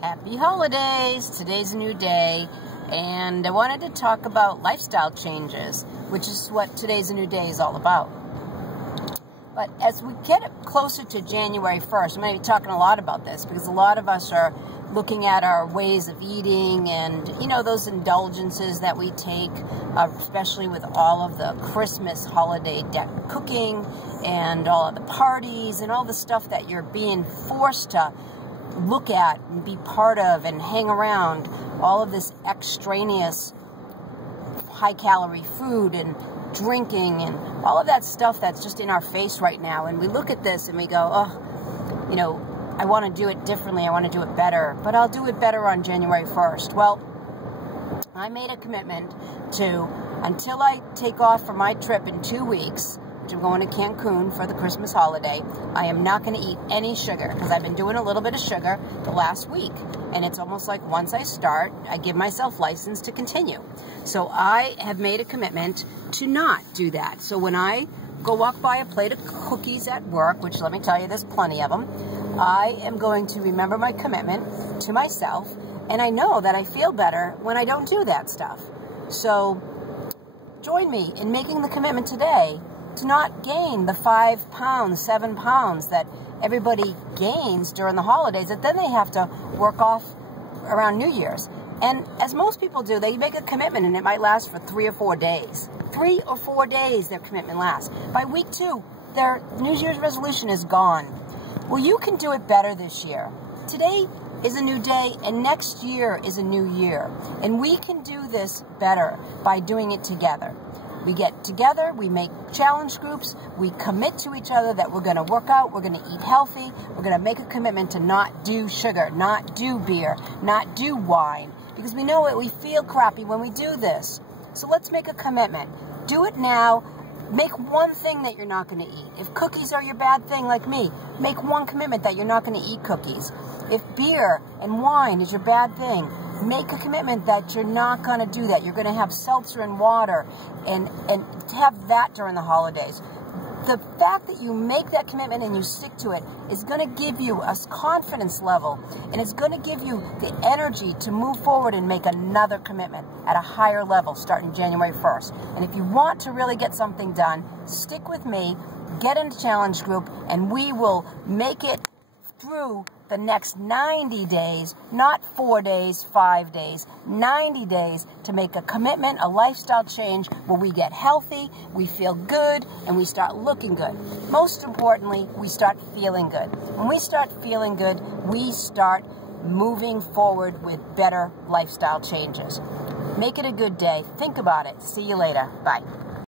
Happy holidays! Today's a new day, and I wanted to talk about lifestyle changes, which is what Today's a New Day is all about. But as we get closer to January 1st, I'm going to be talking a lot about this because a lot of us are looking at our ways of eating and, you know, those indulgences that we take, especially with all of the Christmas holiday cooking and all of the parties and all the stuff that you're being forced to look at and be part of and hang around, all of this extraneous high-calorie food and drinking and all of that stuff that's just in our face right now. And we look at this and we go, oh, you know, I want to do it differently. I want to do it better, but I'll do it better on January 1st. Well, I made a commitment to, until I take off for my trip in 2 weeks, which I'm going to Cancun for the Christmas holiday, I am not going to eat any sugar because I've been doing a little bit of sugar the last week. And it's almost like once I start, I give myself license to continue. So I have made a commitment to not do that. So when I go walk by a plate of cookies at work, which let me tell you, there's plenty of them, I am going to remember my commitment to myself. And I know that I feel better when I don't do that stuff. So join me in making the commitment today to not gain the 5 pounds, 7 pounds that everybody gains during the holidays that then they have to work off around New Year's. And as most people do, they make a commitment and it might last for 3 or 4 days. 3 or 4 days their commitment lasts. By week 2, their New Year's resolution is gone. Well, you can do it better this year. Today is a new day and next year is a new year. And we can do this better by doing it together. We get together, we make challenge groups, we commit to each other that we're going to work out, we're going to eat healthy, we're going to make a commitment to not do sugar, not do beer, not do wine, because we know it, we feel crappy when we do this. So let's make a commitment. Do it now. Make one thing that you're not going to eat. If cookies are your bad thing like me, make one commitment that you're not going to eat cookies. If beer and wine is your bad thing, make a commitment that you're not going to do that. You're going to have seltzer and water and have that during the holidays. The fact that you make that commitment and you stick to it is going to give you a confidence level, and it's going to give you the energy to move forward and make another commitment at a higher level starting January 1st. And if you want to really get something done, stick with me, get in the challenge group, and we will make it through the next 90 days, not 4 days, 5 days, 90 days to make a commitment, a lifestyle change where we get healthy, we feel good, and we start looking good. Most importantly, we start feeling good. When we start feeling good, we start moving forward with better lifestyle changes. Make it a good day. Think about it. See you later. Bye.